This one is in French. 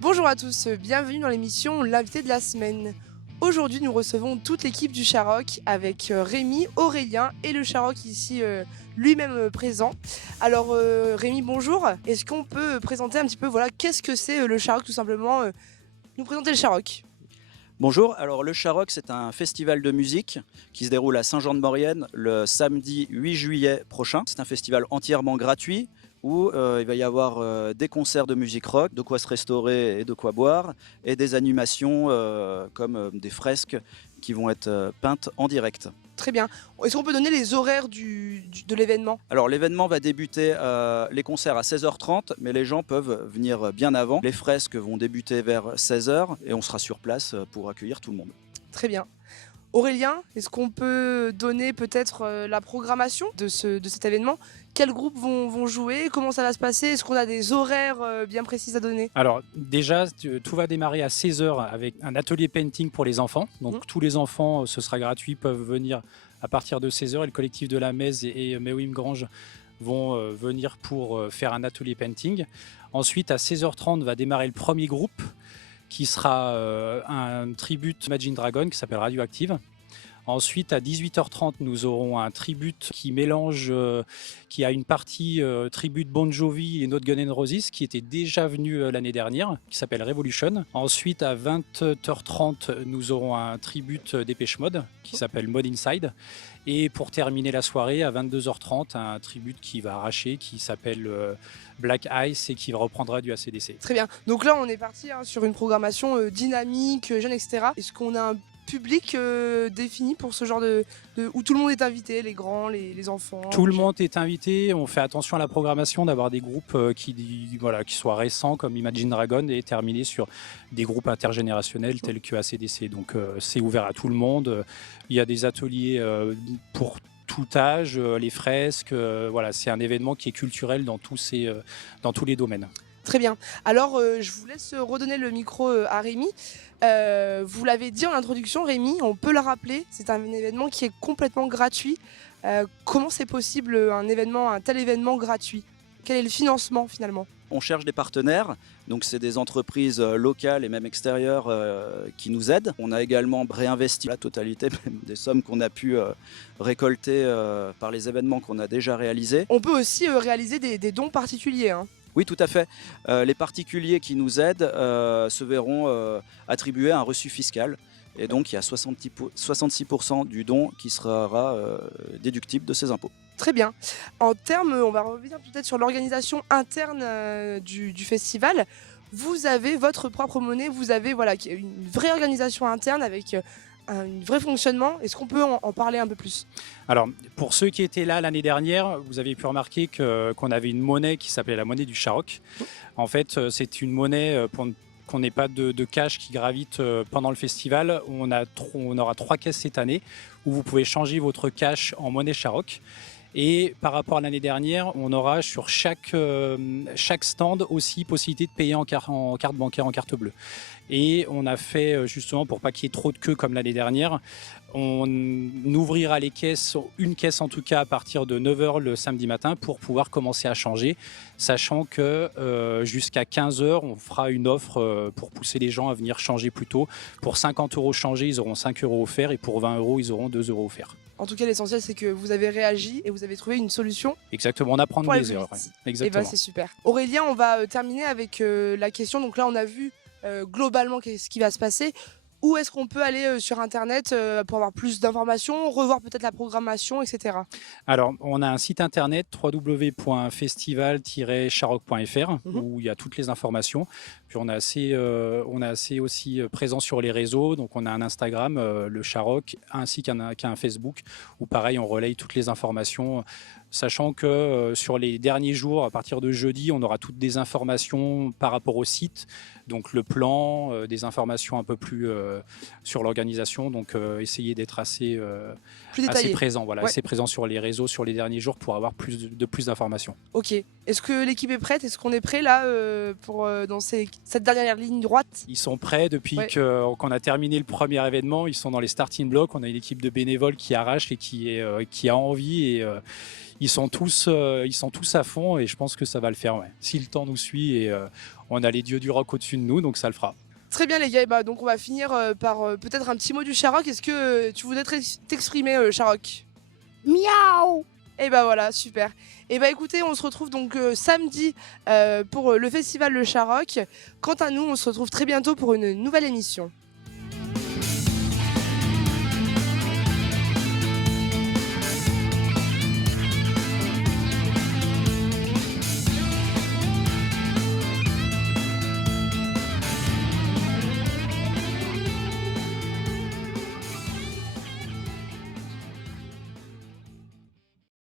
Bonjour à tous, bienvenue dans l'émission L'invité de la semaine. Aujourd'hui, nous recevons toute l'équipe du Charoc avec Rémi, Aurélien et le Charoc ici lui-même présent. Alors Rémi, bonjour. Est-ce qu'on peut présenter un petit peu, voilà, qu'est-ce que c'est le Charoc tout simplement nous présenter le Charoc. Bonjour, alors le Charoc c'est un festival de musique qui se déroule à Saint-Jean-de-Maurienne le samedi 8 juillet prochain. C'est un festival entièrement gratuit où il va y avoir des concerts de musique rock, de quoi se restaurer et de quoi boire, et des animations comme des fresques qui vont être peintes en direct. Très bien. Est-ce qu'on peut donner les horaires de l'événement? Alors l'événement va débuter, les concerts à 16h30, mais les gens peuvent venir bien avant. Les fresques vont débuter vers 16h et on sera sur place pour accueillir tout le monde. Très bien. Aurélien, est-ce qu'on peut donner peut-être la programmation de cet événement? Quels groupes vont jouer? Comment ça va se passer? Est-ce qu'on a des horaires bien précis à donner? Alors déjà, tout va démarrer à 16h avec un atelier painting pour les enfants. Donc tous les enfants, ce sera gratuit, peuvent venir à partir de 16h. Et le collectif de la Mèze et Mewim Grange vont venir pour faire un atelier painting. Ensuite, à 16h30, va démarrer le premier groupe qui sera un tribute Imagine Dragon qui s'appelle Radioactive. Ensuite, à 18h30, nous aurons un tribute qui mélange, qui a une partie tribute Bon Jovi et Not Gun N' Roses qui était déjà venu l'année dernière, qui s'appelle Revolution. Ensuite, à 20h30, nous aurons un tribute Depeche Mode qui s'appelle Mode Inside. Et pour terminer la soirée, à 22h30, un tribute qui va arracher, qui s'appelle Black Ice et qui reprendra du AC/DC. Très bien. Donc là, on est parti sur une programmation dynamique, jeune, etc. Est-ce qu'on a un public défini pour ce genre où tout le monde est invité, les grands, les enfants? Tout le monde est invité. On fait attention à la programmation, d'avoir des groupes qui soient récents comme Imagine Dragon et terminés sur des groupes intergénérationnels tels que AC/DC. Donc c'est ouvert à tout le monde. Il y a des ateliers pour tout âge, les fresques. Voilà, c'est un événement qui est culturel dans tous les domaines. Très bien. Alors, je vous laisse redonner le micro à Rémi. Vous l'avez dit en introduction, Rémi, on peut le rappeler, c'est un événement qui est complètement gratuit. Comment c'est possible un tel événement gratuit? Quel est le financement finalement? On cherche des partenaires, donc c'est des entreprises locales et même extérieures qui nous aident. On a également réinvesti la totalité même des sommes qu'on a pu récolter par les événements qu'on a déjà réalisés. On peut aussi réaliser des dons particuliers, hein. Oui, tout à fait. Les particuliers qui nous aident se verront attribuer un reçu fiscal. Et donc, il y a 66% du don qui sera déductible de ces impôts. Très bien. En termes, on va revenir peut-être sur l'organisation interne du festival. Vous avez votre propre monnaie, vous avez une vraie organisation interne avec un vrai fonctionnement. Est-ce qu'on peut en parler un peu plus? Alors, pour ceux qui étaient là l'année dernière, vous avez pu remarquer qu'on avait une monnaie qui s'appelait la monnaie du Charoc. En fait, c'est une monnaie qu'on n'ait pas de cash qui gravite pendant le festival. On aura 3 caisses cette année où vous pouvez changer votre cash en monnaie Charoc. Et par rapport à l'année dernière, on aura sur chaque stand aussi possibilité de payer en carte bancaire, en carte bleue. Et on a fait justement pour pas qu'il y ait trop de queue comme l'année dernière, on ouvrira les caisses, une caisse en tout cas à partir de 9h le samedi matin pour pouvoir commencer à changer, sachant que jusqu'à 15h on fera une offre pour pousser les gens à venir changer plus tôt. Pour 50 € changés, ils auront 5 € offerts et pour 20 € ils auront 2 € offerts. En tout cas, l'essentiel, c'est que vous avez réagi et vous avez trouvé une solution. Exactement, on apprend des erreurs. Ouais. Exactement. Et c'est super. Aurélien, on va terminer avec la question. Donc là, on a vu globalement ce qui va se passer. Où est-ce qu'on peut aller sur Internet pour avoir plus d'informations, revoir peut-être la programmation, etc. Alors, on a un site internet www.festival-charoc.fr où il y a toutes les informations. Puis on est assez aussi présent sur les réseaux. Donc on a un Instagram, le Charoc, ainsi qu'un Facebook où pareil, on relaye toutes les informations. Sachant que sur les derniers jours, à partir de jeudi, on aura toutes des informations par rapport au site, donc le plan, des informations un peu plus sur l'organisation. Donc essayer d'être assez présent, voilà, assez présent sur les réseaux sur les derniers jours pour avoir plus d'informations. Ok. Est-ce que l'équipe est prête? Est-ce qu'on est prêt là dans cette dernière ligne droite? Ils sont prêts depuis qu'on a terminé le premier événement. Ils sont dans les starting blocks. On a une équipe de bénévoles qui arrache et qui a envie et ils sont tous à fond et je pense que ça va le faire. Ouais. Si le temps nous suit et On a les dieux du rock au-dessus de nous, donc ça le fera. Très bien les gars, donc on va finir par peut-être un petit mot du Sharrock. Est-ce que tu voudrais t'exprimer Sharrock? Miaou. Et bah voilà, super. Et bah écoutez, on se retrouve donc samedi pour le festival Le Sharrock. Quant à nous, on se retrouve très bientôt pour une nouvelle émission.